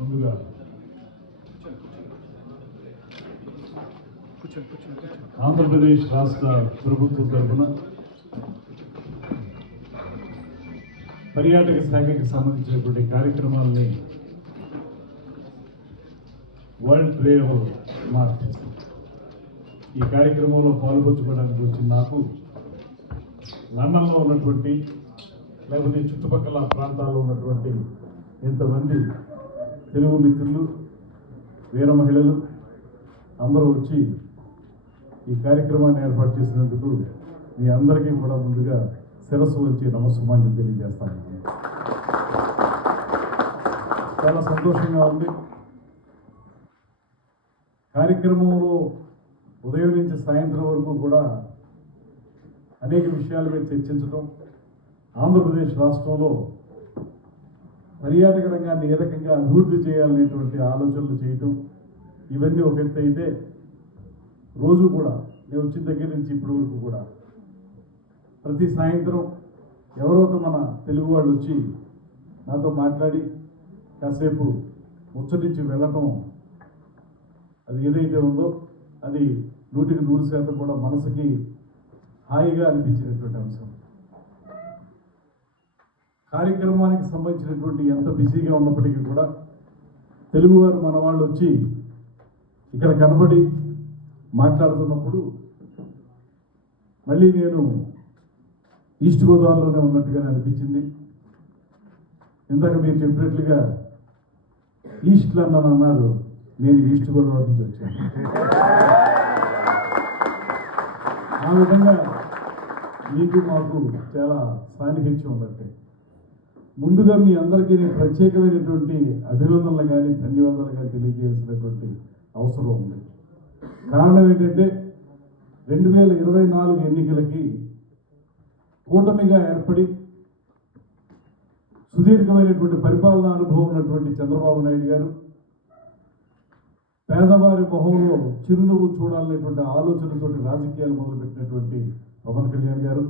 ముందుగా ఆంధ్రప్రదేశ్ రాష్ట్ర ప్రభుత్వం తరఫున పర్యాటక శాఖకి సంబంధించినటువంటి కార్యక్రమాలని వరల్డ్ ట్రేడ్ మార్ట్ ఈ కార్యక్రమంలో పాల్గొంచుకోవడానికి వచ్చిన నాకు లండన్లో ఉన్నటువంటి లేకపోతే చుట్టుపక్కల ప్రాంతాల్లో ఉన్నటువంటి ఎంతమంది తెలుగు మిత్రులు వీర మహిళలు అందరూ వచ్చి ఈ కార్యక్రమాన్ని ఏర్పాటు చేసినందుకు మీ అందరికీ కూడా ముందుగా శిరస్సు వచ్చి నమస్సుమాన్యం తెలియజేస్తాను. చాలా సంతోషంగా ఉంది. కార్యక్రమంలో ఉదయం నుంచి సాయంత్రం వరకు కూడా అనేక విషయాల మీద చర్చించడం, ఆంధ్రప్రదేశ్ రాష్ట్రంలో పర్యాటక రంగాన్ని ఏ రకంగా అభివృద్ధి చేయాలనేటువంటి ఆలోచనలు చేయటం, ఇవన్నీ ఒక ఎత్తు అయితే రోజు కూడా నేను వచ్చిన దగ్గర నుంచి ఇప్పటి వరకు కూడా ప్రతి సాయంత్రం ఎవరో ఒక మన తెలుగు వాళ్ళు వచ్చి నాతో మాట్లాడి కాసేపు ముచ్చటించి వెళ్ళటం, అది ఏదైతే ఉందో అది 100% కూడా మనసుకి హాయిగా అనిపించినటువంటి అంశం. కార్యక్రమానికి సంబంధించినటువంటి ఎంత బిజీగా ఉన్నప్పటికీ కూడా తెలుగువారు మన వాళ్ళు వచ్చి ఇక్కడ కనబడి మాట్లాడుతున్నప్పుడు మళ్ళీ నేను ఈస్ట్ గోదావరిలోనే ఉన్నట్టుగా అనిపించింది. ఇందాక మీరు చెప్పినట్లుగా ఈస్ట్ లండన్ అన్నారు, నేను ఈస్ట్ గోదావరి నుంచి వచ్చాను. ఆ విధంగా మీకు మాకు చాలా సాన్నిహిత్యం ఉన్నట్టే. ముందుగా మీ అందరికీ నేను ప్రత్యేకమైనటువంటి అభినందనలు కానీ ధన్యవాదాలు కానీ తెలియజేయాల్సినటువంటి అవసరం ఉంది. కారణం ఏంటంటే 2024 ఎన్నికలకి కూటమిగా ఏర్పడి సుదీర్ఘమైనటువంటి పరిపాలనా అనుభవం ఉన్నటువంటి చంద్రబాబు నాయుడు గారు పేదవారి మొహంలో చిరునవ్వు చూడాలనేటువంటి ఆలోచనతోటి రాజకీయాలు మొదలుపెట్టినటువంటి పవన్ కళ్యాణ్ గారు,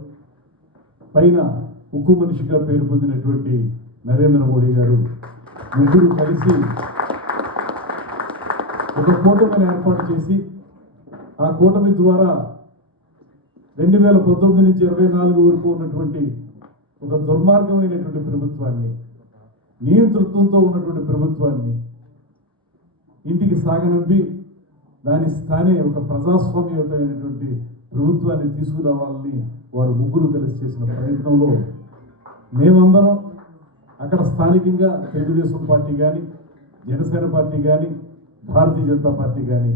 పైన ఉక్కు మనిషిగా పేరు పొందినటువంటి నరేంద్ర మోడీ గారు ముగ్గురు కలిసి ఒక కూటమిని ఏర్పాటు చేసి ఆ కూటమి ద్వారా 2019 నుంచి 24 వరకు ఉన్నటువంటి ఒక దుర్మార్గమైనటువంటి ప్రభుత్వాన్ని, నియంతృత్వంతో ఉన్నటువంటి ప్రభుత్వాన్ని ఇంటికి సాగనంపి దాని స్థానే ఒక ప్రజాస్వామ్యయుతమైనటువంటి ప్రభుత్వాన్ని తీసుకురావాలని వారు ముగ్గురు కలిసి చేసిన ప్రయత్నంలో మేమందరం అక్కడ స్థానికంగా తెలుగుదేశం పార్టీ కానీ, జనసేన పార్టీ కానీ, భారతీయ జనతా పార్టీ కానీ,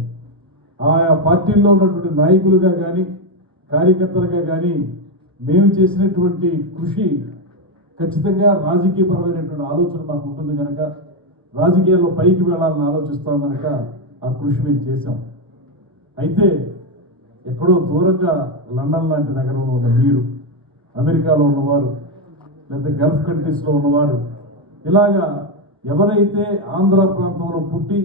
ఆయా పార్టీల్లో ఉన్నటువంటి నాయకులుగా కానీ కార్యకర్తలుగా కానీ మేము చేసినటువంటి కృషి ఖచ్చితంగా రాజకీయపరమైనటువంటి ఆలోచన మాకు ఉంటుంది కనుక, రాజకీయాల్లో పైకి వెళ్ళాలని ఆలోచిస్తాం కనుక ఆ కృషి మేము చేశాం. అయితే ఎక్కడో దూరంగా లండన్ లాంటి నగరంలో ఉన్న మీరు, అమెరికాలో ఉన్నవారు, లేదా గల్ఫ్ కంట్రీస్లో ఉన్నవారు, ఇలాగా ఎవరైతే ఆంధ్ర ప్రాంతంలో పుట్టి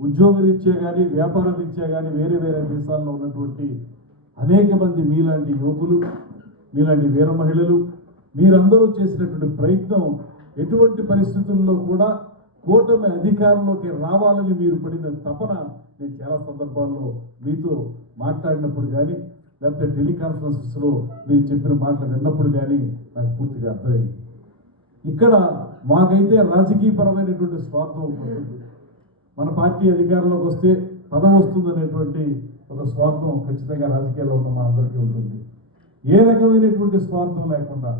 ఉద్యోగరీత్యా కానీ వ్యాపార రీత్యా కానీ వేరే వేరే దేశాల్లో ఉన్నటువంటి అనేక మంది మీలాంటి యువకులు, మీలాంటి వీర మహిళలు, మీరందరూ చేసినటువంటి ప్రయత్నం ఎటువంటి పరిస్థితుల్లో కూడా కూటమి అధికారంలోకి రావాలని మీరు పడిన తపన నేను చాలా సందర్భాల్లో మీతో మాట్లాడినప్పుడు కానీ లేకపోతే టెలికాన్ఫరెన్సెస్లో మీరు చెప్పిన మాటలు విన్నప్పుడు కానీ నాకు పూర్తిగా అర్థమైంది. ఇక్కడ మాకైతే రాజకీయపరమైనటువంటి స్వార్థం ఉంటుంది. మన పార్టీ అధికారంలోకి వస్తే పదవి వస్తుందనేటువంటి ఒక స్వార్థం ఖచ్చితంగా రాజకీయాల్లో ఉన్న మా అందరికీ ఉంటుంది. ఏ రకమైనటువంటి స్వార్థం లేకుండా,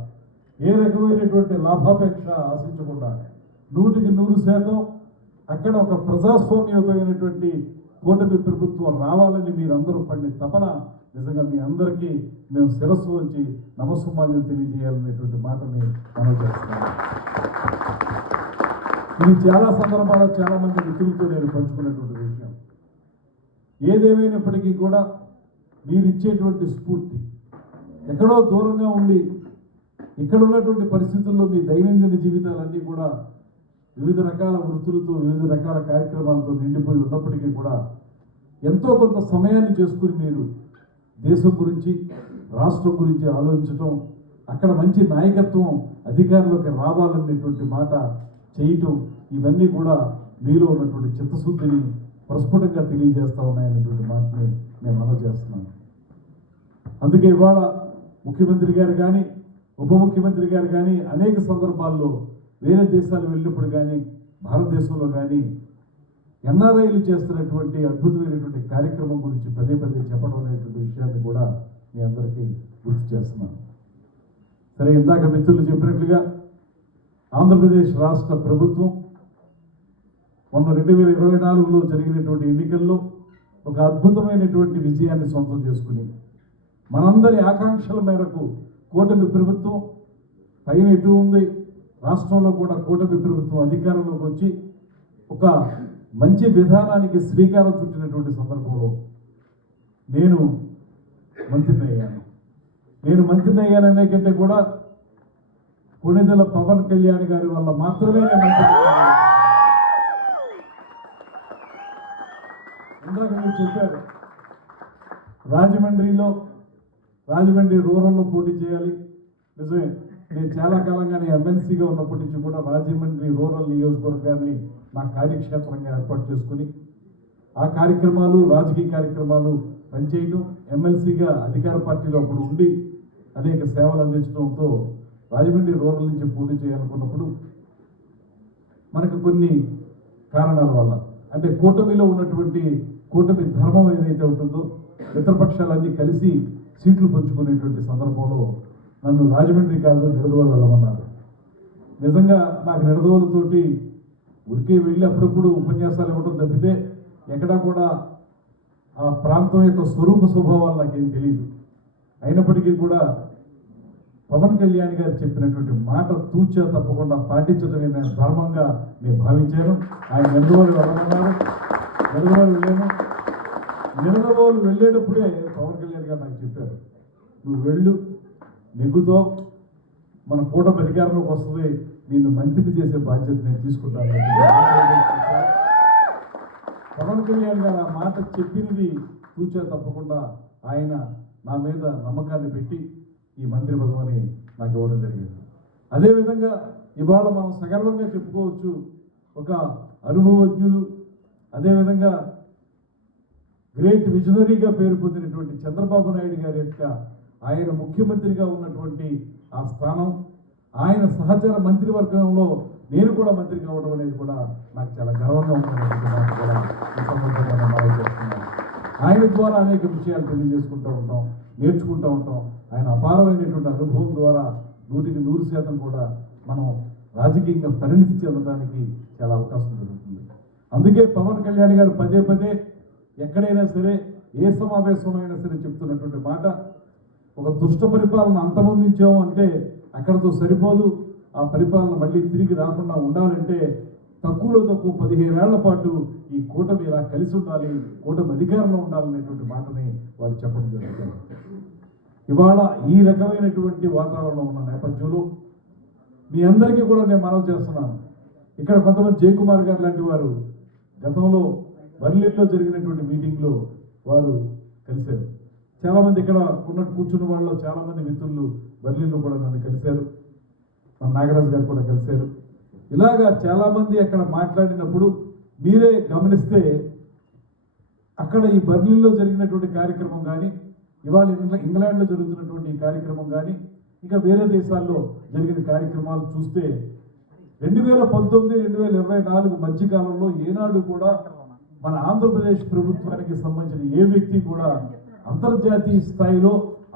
ఏ రకమైనటువంటి లాభాపేక్ష ఆశించకుండా 100% అక్కడ ఒక ప్రజాస్వామ్యయుతమైనటువంటి కూటమి ప్రభుత్వం రావాలని మీరందరూ పడిన తపన నిజంగా మీ అందరికీ మేము శిరస్సు వచ్చి నమస్సుమాన్యం తెలియజేయాలనేటువంటి మాటని మనం చేస్తున్నాం. ఇది చాలా సందర్భాల్లో చాలా మంది మిత్రులతో నేను పంచుకున్నటువంటి విషయం. ఏదేమైనప్పటికీ కూడా మీరు ఇచ్చేటువంటి స్ఫూర్తి ఎక్కడో దూరంగా ఉండి ఇక్కడ ఉన్నటువంటి పరిస్థితుల్లో మీ దైనందిన జీవితాలన్నీ కూడా వివిధ రకాల వృత్తులతో వివిధ రకాల కార్యక్రమాలతో నిండిపోయి ఉన్నప్పటికీ కూడా ఎంతో కొంత సమయాన్ని చేసుకుని మీరు దేశం గురించి రాష్ట్రం గురించి ఆలోచించడం, అక్కడ మంచి నాయకత్వం అధికారంలోకి రావాలనేటువంటి మాట చేయటం, ఇవన్నీ కూడా మీలో ఉన్నటువంటి చిత్తశుద్ధిని ప్రస్ఫుటంగా తెలియజేస్తా ఉన్నాయనేటువంటి మాటని నేను మనవి చేస్తున్నాను. అందుకే ఇవాళ ముఖ్యమంత్రి గారు కానీ ఉప ముఖ్యమంత్రి గారు కానీ అనేక సందర్భాల్లో వేరే దేశాలు వెళ్ళినప్పుడు కానీ భారతదేశంలో కానీ ఎన్ఆర్ఐలు చేస్తున్నటువంటి అద్భుతమైనటువంటి కార్యక్రమం గురించి పదే పదే చెప్పడం అనేటువంటి విషయాన్ని కూడా మీ అందరికీ గుర్తు చేస్తున్నాను. సరే, ఇందాక మిత్రులు చెప్పినట్లుగా ఆంధ్రప్రదేశ్ రాష్ట్ర ప్రభుత్వం మొన్న 2024లో జరిగినటువంటి ఎన్నికల్లో ఒక అద్భుతమైనటువంటి విజయాన్ని సొంతం చేసుకుని మనందరి ఆకాంక్షల మేరకు కూటమి ప్రభుత్వం పైన ఎటు ఉంది, రాష్ట్రంలో కూడా కూటమి ప్రభుత్వం అధికారంలోకి వచ్చి ఒక మంచి విధానానికి శ్రీకారం చుట్టినటువంటి సందర్భంలో నేను మంత్రిని అయ్యాననే కంటే కూడా కొణిదెల పవన్ కళ్యాణ్ గారి వల్ల మాత్రమే నేను మంత్రి. ఇందాక మీరు చెప్పారు రాజమండ్రి రూరల్లో పోటీ చేయాలి. నిజమే, నేను చాలా కాలంగా ఎమ్మెల్సీగా ఉన్నప్పటి నుంచి కూడా రాజమండ్రి రూరల్ నియోజకవర్గాన్ని నా కార్యక్షేత్రంగా ఏర్పాటు చేసుకుని ఆ కార్యక్రమాలు, రాజకీయ కార్యక్రమాలు పనిచేయడం, ఎమ్మెల్సీగా అధికార పార్టీలో అప్పుడు ఉండి అనేక సేవలు అందించడంతో రాజమండ్రి రూరల్ నుంచి పోటీ చేయాలనుకున్నప్పుడు మనకు కొన్ని కారణాల వల్ల, అంటే కూటమిలో ఉన్నటువంటి కూటమి ధర్మం ఏదైతే ఉంటుందో మిత్రపక్షాలన్నీ కలిసి సీట్లు పంచుకునేటువంటి సందర్భంలో నన్ను రాజమండ్రి కాదు నిడదవోలు వెళ్ళమన్నారు. నిజంగా నాకు నిడదవోలుతోటి ఉరికే వెళ్ళి అప్పుడప్పుడు ఉపన్యాసాలు ఇవ్వడం తప్పితే ఎక్కడా కూడా ఆ ప్రాంతం యొక్క స్వరూప స్వభావాలు నాకేం తెలియదు. అయినప్పటికీ కూడా పవన్ కళ్యాణ్ గారు చెప్పినటువంటి మాట తూచా తప్పకుండా పాటించడమే నేను ధర్మంగా నేను భావించాను. ఆయన నిడదవోలు వెళ్ళమన్నారు, నిడదవోలు వెళ్ళేటప్పుడే పవన్ కళ్యాణ్ గారు నాకు చెప్పారు, నువ్వు వెళ్ళు, నెగ్గుతో మన కూటమి అధికారంలోకి వస్తుంది, నిన్ను మంత్రిని చేసే బాధ్యత నేను తీసుకుంటాను. పవన్ కళ్యాణ్ గారు ఆ మాట చెప్పినది తూచా తప్పకుండా ఆయన నా మీద నమ్మకాన్ని పెట్టి ఈ మంత్రి పదవిని నాకు ఇవ్వడం జరిగింది. అదేవిధంగా ఇవాళ మనం సగర్వంగా చెప్పుకోవచ్చు, ఒక అనుభవజ్ఞులు, అదేవిధంగా గ్రేట్ విజనరీగా పేరు పొందినటువంటి చంద్రబాబు నాయుడు గారి యొక్క ఆయన ముఖ్యమంత్రిగా ఉన్నటువంటి ఆ స్థానం, ఆయన సహచర మంత్రివర్గంలో నేను కూడా మంత్రి కావడం అనేది కూడా నాకు చాలా గర్వంగా ఉన్నటువంటి మాట కూడా ఈ సందర్భంగా నేను భావిస్తున్నాను. ఆయన ద్వారా అనేక విషయాలు తెలియజేసుకుంటూ ఉంటాం, నేర్చుకుంటూ ఉంటాం. ఆయన అపారమైనటువంటి అనుభవం ద్వారా 100% కూడా మనం రాజకీయంగా పరిణితి చెందడానికి చాలా అవకాశం జరుగుతుంది. అందుకే పవన్ కళ్యాణ్ గారు పదే పదే ఎక్కడైనా సరే, ఏ సమావేశంలో అయినా సరే చెప్తున్నటువంటి మాట, ఒక దుష్ట పరిపాలన అంతమొందించాము అంటే అక్కడతో సరిపోదు, ఆ పరిపాలన మళ్ళీ తిరిగి రాకుండా ఉండాలంటే తక్కువలో తక్కువ 15 ఏళ్ల పాటు ఈ కూటమి ఇలా కలిసి ఉండాలి, కూటమి అధికారంలో ఉండాలనేటువంటి మాటని వారు చెప్పడం జరుగుతుంది. ఇవాళ ఈ రకమైనటువంటి వాతావరణం ఉన్న నేపథ్యంలో మీ అందరికీ కూడా నేను మనవి చేస్తున్నాను. ఇక్కడ కొంతమంది జయకుమార్ గారు లాంటి వారు గతంలో బర్లిన్లో జరిగినటువంటి మీటింగ్లో వారు కలిశారు. చాలామంది ఇక్కడ ఉన్నట్టు కూర్చున్న వాళ్ళలో చాలామంది మిత్రులు బర్లిన్లో కూడా నన్ను కలిశారు, మన నాగరాజు గారు కూడా కలిశారు. ఇలాగా చాలామంది అక్కడ మాట్లాడినప్పుడు మీరే గమనిస్తే అక్కడ ఈ బర్లిన్లో జరిగినటువంటి కార్యక్రమం కానీ, ఇవాళ ఇంగ్లాండ్లో జరుగుతున్నటువంటి ఈ కార్యక్రమం కానీ, ఇంకా వేరే దేశాల్లో జరిగిన కార్యక్రమాలు చూస్తే 2019-2024 మధ్యకాలంలో ఏనాడు కూడా మన ఆంధ్రప్రదేశ్ ప్రభుత్వానికి సంబంధించిన ఏ వ్యక్తి కూడా అంతర్జాతీయ స్థాయిలో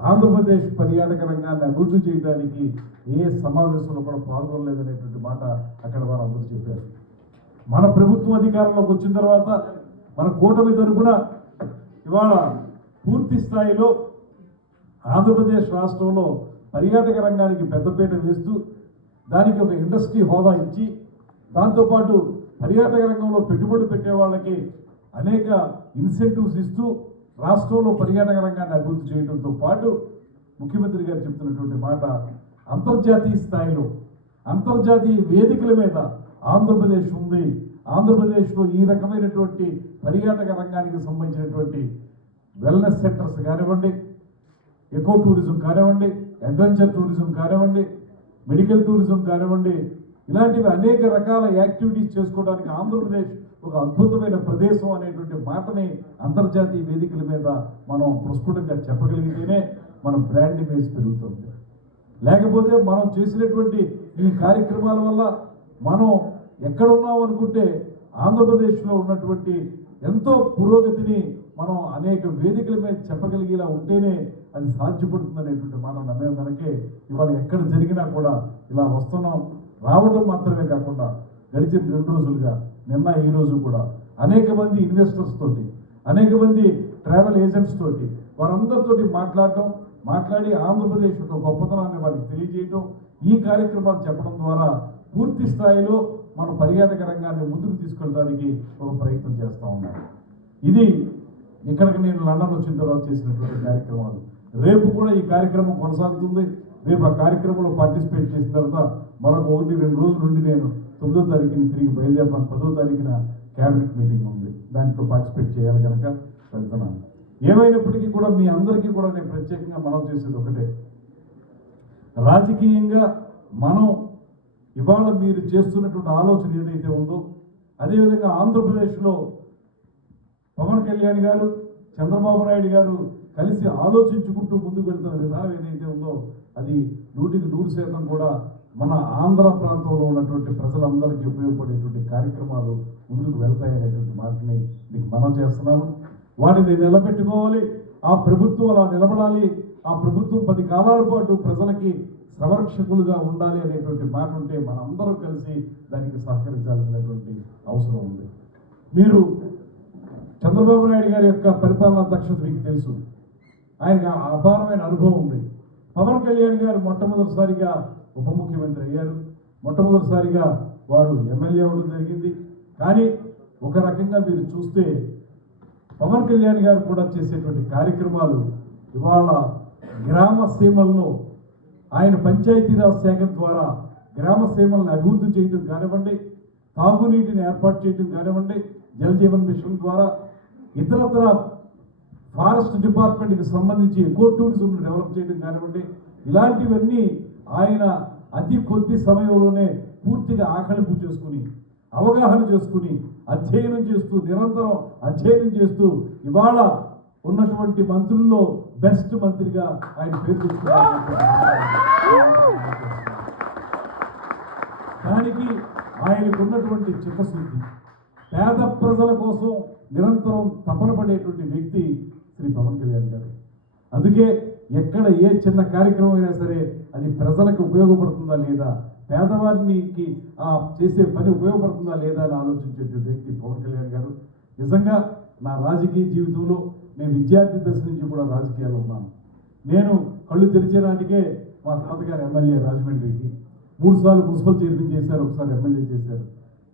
ఆంధ్రప్రదేశ్ పర్యాటక రంగాన్ని అభివృద్ధి చేయడానికి ఏ సమావేశంలో కూడా పాల్గొనలేదనేటువంటి మాట అక్కడ వారు అందరూ చెప్పారు. మన ప్రభుత్వం అధికారంలోకి వచ్చిన తర్వాత మన కూటమి తరపున ఇవాళ పూర్తి స్థాయిలో ఆంధ్రప్రదేశ్ రాష్ట్రంలో పర్యాటక రంగానికి పెద్దపీట వేస్తూ దానికి ఒక ఇండస్ట్రీ హోదా ఇచ్చి, దాంతోపాటు పర్యాటక రంగంలో పెట్టుబడి పెట్టే వాళ్ళకి అనేక ఇన్సెంటివ్స్ ఇస్తూ రాష్ట్రంలో పర్యాటక రంగాన్ని అభివృద్ధి చేయడంతో పాటు ముఖ్యమంత్రి గారు చెప్తున్నటువంటి మాట, అంతర్జాతీయ స్థాయిలో అంతర్జాతీయ వేదికల మీద ఆంధ్రప్రదేశ్ ఉంది, ఆంధ్రప్రదేశ్లో ఈ రకమైనటువంటి పర్యాటక రంగానికి సంబంధించినటువంటి వెల్నెస్ సెంటర్స్ కానివ్వండి, ఎకో టూరిజం కానివ్వండి, అడ్వెంచర్ టూరిజం కానివ్వండి, మెడికల్ టూరిజం కానివ్వండి, ఇలాంటివి అనేక రకాల యాక్టివిటీస్ చేసుకోవడానికి ఆంధ్రప్రదేశ్ ఒక అద్భుతమైన ప్రదేశం అనేటువంటి మాటని అంతర్జాతీయ వేదికల మీద మనం ప్రస్ఫుటంగా చెప్పగలిగితేనే మన బ్రాండ్ ఇమేజ్ పెరుగుతుంది. లేకపోతే మనం చేసినటువంటి ఈ కార్యక్రమాల వల్ల మనం ఎక్కడున్నాం అనుకుంటే ఆంధ్రప్రదేశ్లో ఉన్నటువంటి ఎంతో పురోగతిని మనం అనేక వేదికల మీద చెప్పగలిగేలా ఉంటేనే అది సాధ్యపడుతుంది అనేటువంటి మాట నమ్మే మనకే ఇవాళ ఎక్కడ జరిగినా కూడా ఇలా వస్తున్నాం. రావడం మాత్రమే కాకుండా గడిచిన 2 రోజులుగా నిన్న ఈ రోజు కూడా అనేక మంది ఇన్వెస్టర్స్ తోటి, అనేక మంది ట్రావెల్ ఏజెంట్స్ తోటి వారందరితోటి మాట్లాడి ఆంధ్రప్రదేశ్ యొక్క గొప్పతనాన్ని వారికి తెలియజేయటం, ఈ కార్యక్రమాలు చెప్పడం ద్వారా పూర్తి స్థాయిలో మన పర్యాటక రంగాన్ని ముందుకు తీసుకెళ్ళడానికి ఒక ప్రయత్నం చేస్తూ ఉన్నాను. ఇది ఇక్కడికి నేను లండన్ వచ్చిన తర్వాత చేసినటువంటి కార్యక్రమాలు. రేపు కూడా ఈ కార్యక్రమం కొనసాగుతుంది. రేపు ఆ కార్యక్రమంలో పార్టిసిపేట్ చేసిన తర్వాత మరొక 1-2 రోజుల నుండి నేను 9వ తారీఖుని తిరిగి బయలుదేరుతాను. 10వ తారీఖున క్యాబినెట్ మీటింగ్ ఉంది, దాంట్లో పార్టిసిపేట్ చేయాలి కనుక వెళ్తున్నాను. ఏమైనప్పటికీ కూడా మీ అందరికీ కూడా నేను ప్రత్యేకంగా మనం చేసేది ఒకటే, రాజకీయంగా మనం ఇవాళ మీరు చేస్తున్నటువంటి ఆలోచన ఏదైతే ఉందో, అదేవిధంగా ఆంధ్రప్రదేశ్లో పవన్ కళ్యాణ్ గారు, చంద్రబాబు నాయుడు గారు కలిసి ఆలోచించుకుంటూ ముందుకు వెళ్తున్న విధానం ఏదైతే ఉందో అది 100% కూడా మన ఆంధ్ర ప్రాంతంలో ఉన్నటువంటి ప్రజలందరికీ ఉపయోగపడేటువంటి కార్యక్రమాలు ముందుకు వెళ్తాయనేటువంటి మాటని మీకు మనం చేస్తున్నాను. వాటిని నిలబెట్టుకోవాలి. ఆ ప్రభుత్వం అలా నిలబడాలి. ఆ ప్రభుత్వం 10 కాలాల పాటు ప్రజలకి సంరక్షకులుగా ఉండాలి అనేటువంటి మాట ఉంటే మనందరం కలిసి దానికి సహకరించాల్సినటువంటి అవసరం ఉంది. మీరు చంద్రబాబు నాయుడు గారి యొక్క పరిపాలనా దక్షత మీకు తెలుసు, ఆయనకు అపారమైన అనుభవం ఉంది. పవన్ కళ్యాణ్ గారు మొట్టమొదటిసారిగా ఉప ముఖ్యమంత్రి అయ్యారు, మొట్టమొదటిసారిగా వారు ఎమ్మెల్యే అవ్వడం జరిగింది. కానీ ఒక రకంగా మీరు చూస్తే పవన్ కళ్యాణ్ గారు కూడా చేసేటువంటి కార్యక్రమాలు ఇవాళ గ్రామ సీమల్లో ఆయన పంచాయతీరాజ్ శాఖ ద్వారా గ్రామ సీమలను అభివృద్ధి చేయడం కానివ్వండి, తాగునీటిని ఏర్పాటు చేయడం కానివ్వండి, జల్ జీవన్ మిషన్ ద్వారా ఇతరత్ర ఫారెస్ట్ డిపార్ట్మెంట్కి సంబంధించి ఎకో టూరిజంను డెవలప్ చేయడం కానివ్వండి, ఇలాంటివన్నీ ఆయన అతి కొద్ది సమయంలోనే పూర్తిగా ఆకలింపు చేసుకుని, అవగాహన చేసుకుని, అధ్యయనం చేస్తూ, నిరంతరం అధ్యయనం చేస్తూ ఇవాళ ఉన్నటువంటి మంత్రుల్లో బెస్ట్ మంత్రిగా ఆయన పేరు తెచ్చుకున్నారు. దానికి ఆయనకు ఉన్నటువంటి చిత్తశుద్ధి, పేద ప్రజల కోసం నిరంతరం తపన పడేటువంటి వ్యక్తి శ్రీ పవన్ కళ్యాణ్ గారు. అందుకే ఎక్కడ ఏ చిన్న కార్యక్రమం అయినా సరే అది ప్రజలకు ఉపయోగపడుతుందా లేదా, పేదవారికి చేసే పని ఉపయోగపడుతుందా లేదా అని ఆలోచించేటువంటి వ్యక్తి పవన్ కళ్యాణ్ గారు. నిజంగా నా రాజకీయ జీవితంలో నేను విద్యార్థి దశ నుంచి కూడా రాజకీయాల్లో ఉన్నాను. నేను కళ్ళు తెరిచే నాటికే మా తాతగారు ఎమ్మెల్యే రాజమండ్రికి 3 సార్లు మున్సిపల్ చైర్మన్ చేశారు, ఒకసారి ఎమ్మెల్యే చేశారు.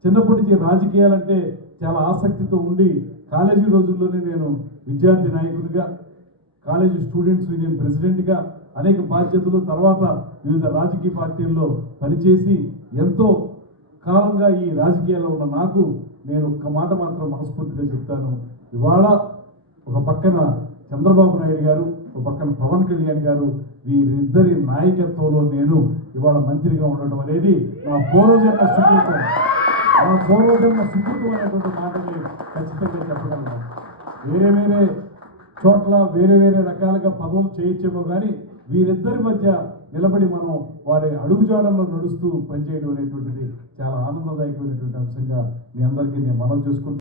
చిన్నప్పటి నుంచి రాజకీయాలంటే చాలా ఆసక్తితో ఉండి కాలేజీ రోజుల్లోనే నేను విద్యార్థి నాయకుడిగా, కాలేజీ స్టూడెంట్స్ యూనియన్ ప్రెసిడెంట్గా అనేక బాధ్యతలు, తర్వాత వివిధ రాజకీయ పార్టీల్లో పనిచేసి ఎంతో కాలంగా ఈ రాజకీయాల్లో ఉన్న నాకు నేను ఒక్క మాట మాత్రం మనస్ఫూర్తిగా చెప్తాను. ఇవాళ ఒక పక్కన చంద్రబాబు నాయుడు గారు, ఒక పక్కన పవన్ కళ్యాణ్ గారు, వీరిద్దరి నాయకత్వంలో నేను ఇవాళ మంత్రిగా ఉండటం అనేది నా పూర్వజన్మ సుకృతం. నా పూర్వజన్మ సుకృతం అనేటువంటి మాటని ఖచ్చితంగా చెప్పగలను. వేరే వేరే చోట్ల వేరే వేరే రకాలుగా పదవులు చేయొచ్చేమో కానీ వీరిద్దరి మధ్య నిలబడి మనం వారి అడుగుజాడల్లో నడుస్తూ పనిచేయడం అనేటువంటిది చాలా ఆనందదాయకమైనటువంటి అంశంగా మీ అందరికీ నేను మనవి చేసుకుంటున్నాను.